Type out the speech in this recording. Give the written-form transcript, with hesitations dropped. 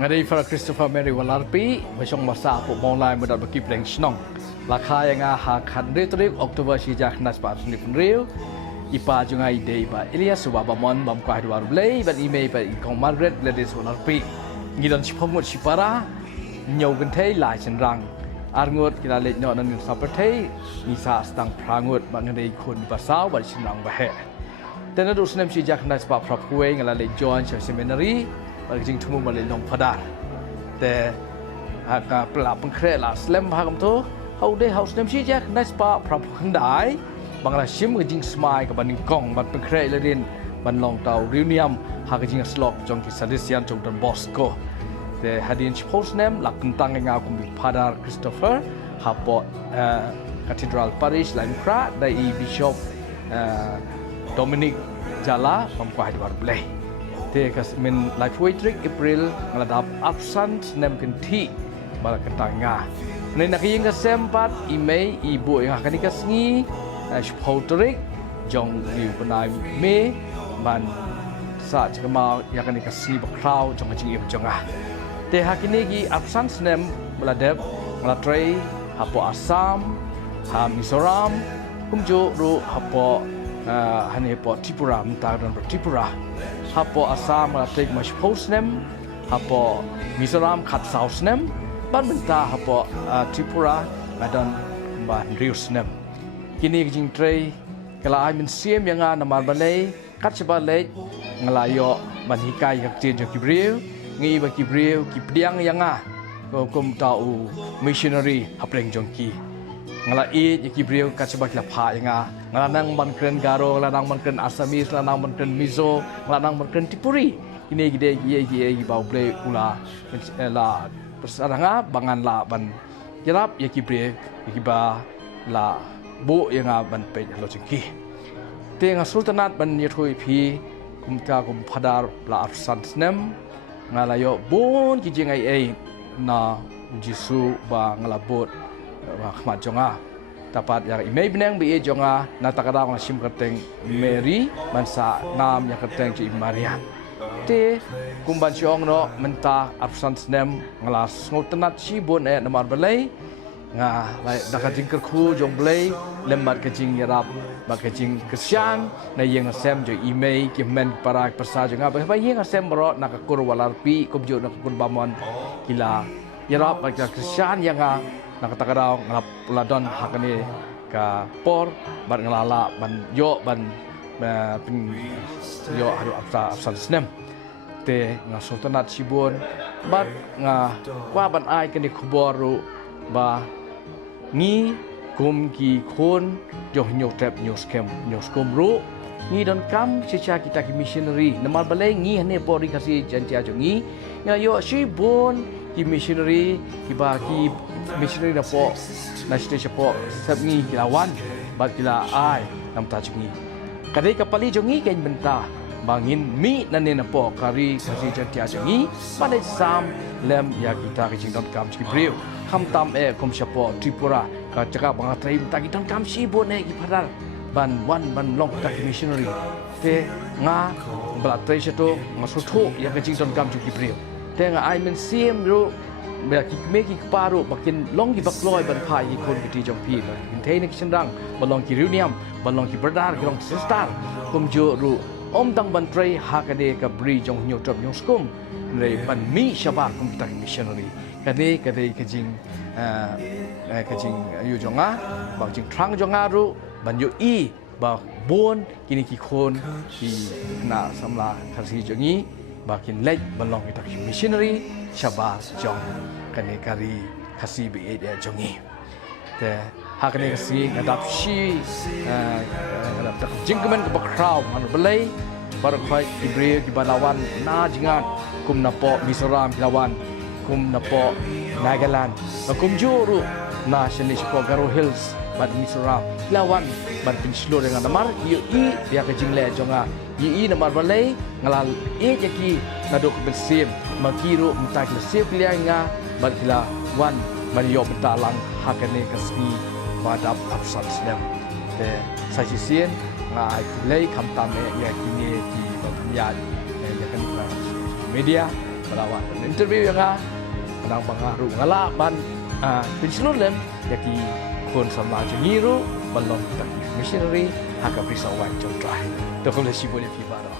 Ngadi para Christopher Mary Walarpi Mishong Masa Pu Monglai Mudat Baki Pleng Snong Lakha yang Hakan Retrik Oktober Sijak Nas Pat Nipun Rio Ipa Jungai Day Ba Elias Suba Bamon Bam Kwai Dwar Blay Ban Ime Ba Ikong Margaret Gladys Walarpi Ngidon Chipomut Chipara Nyau Gentei Lai Chenrang Arngut Kila Lek Nyo Nan Sapertei Nisa Stang Prangut Bangade Kun Basau Ba Chenrang Ba He Tenadu Snem Sijak Nas Pat Prapue Ngala Lek John Seminary Jing tumu malay long padar, te hak pelak pengkret lah slam hakam tu, hau deh hau snem si je, nice pa propagandai, bangla sim jing smai ke banding kong, ban pengkret ledin, ban long tau NIAM, hak jing slok jong ki sadisian jong dan Bosco, te hadin post name lak kentang yang aku padar Christopher, hapo Cathedral Parish lain kra, dai Bishop Dominic Jala, pamkuah dua belai. Tekas min life waiting April ngeladap absent nem kenti bala kentanga. Nai nakiyeng ka sempat email ibu yang akan dikasngi shpauterik jong liu penai me ban sa cekema yang akan dikasih bakrau jong jing im jongah. Te hakini gi absent nem meladap melatrai hapo Assam, ha Mizoram, kumjo ru hapo hani hapo Tripura mentar dan Tripura. Hapo Assam melatih masih postnem, hapo Mizoram kat sausnem, ban benta hapo Tripura dan ban riusnem. Kini jing tray kalau ay mensiam yang namar balai kat sebalai ngelayo ban hikai yak jen jok kibriu, ngi ba kibriu kipdiang yang kum tahu Mishoneri hapleng jongki. Ngalai kibriu kat sebab lapha yang Ngelanang Bankren Garo, ngelanang Bankren Asamis, ngelanang Bankren Mizo, ngelanang Bankren Tipuri. Ini gede ye bau play ula la persaranga bangan la ban jerap ye kibre kiba la bu yang ban pe lo cengki. Tengah sultanat ban yethui pi kumta kum padar la arsan snem ngalayo bon kijing ai na jisu ba ngalabot ba khmat jonga. Dapat yang imei benang bi jonga na takadang sim kerteng Mary mansa nam yang kerteng ci Maria te kumban siong no menta absent snem ngalas ngotenat si bon namar belai nga lai dakat jing kerku jong belai lembat kejing yarap ba kejing kesyang na yeng sem jo imei ki men para persa jonga ba yeng sem ro na kakur walarpi kubjo na kun bamon kila yarap ba kesyang yang nakatagaraw ngalap ladon hakani ka por ban ngalala ban yo ban pin yo adu absan snem te nga sultanat sibon bat nga kwa ban ai kani KHUBOR ba ngi kum ki khon jo nyo tep nyoskom ru ngi don kam secha kita ki Mishoneri namar balai ngi hane pori kasi jantia jo ngi nga yo sibon ki Mishoneri ki ba ki Mishoneri na po na stage po sabngi kilawan bat kila ai nam ta jungi kadai kapali jungi kain benta bangin mi nanen na po kari kasi jantia jungi pada sam lem ya kita Jingdonkam Chibriu kham tam kom siapo Tripura ka cakap bang trai ta Jingdonkam si bon ki padar ban wan ban long ta Mishoneri te nga blatrai seto ngasutu ya Jingdonkam Chibriu te nga ai men sim ru meki keparu makin long ki bakloi ban pai ki kon ki jong pi ba intei nek senrang balong ki NIAM balong ki berdar ki long sistar kum jo ru om dang ban trai hakade ka bri jong nyo top nyong skum le ban mi shaba kum ta Mishoneri kade kajing ayu jonga ba jing trang jonga ru ban yo i ba bon kini ki kon ki na samla khasi jongi bakin lek balong kita Mishoneri shaba jong kane kari khasi bi dia jongi te hakane khasi ngadap shi ngadap tak jingkemen ke bakrau man belai bar khoi ibre di balawan na jingan kum napo Mizoram lawan kum napo Nagaland kum juru na shelish ko Garo Hills bad Mizoram lawan ban pinslo dengan namar yu i dia ke jingle jonga i namar balai ngalal jaki naduk belsim makiru mentak lesip lianga badila wan mario betalang hakane kasbi badap absat snem te sajisien ngai lei kam tame ya kini di ya kan media Perawat interview yang menang pengaruh ngalaban pensilunem yaki kon sama jengiru balong taki Mishoneri haka berisawan jongtrai. Dokol si boleh pibaro.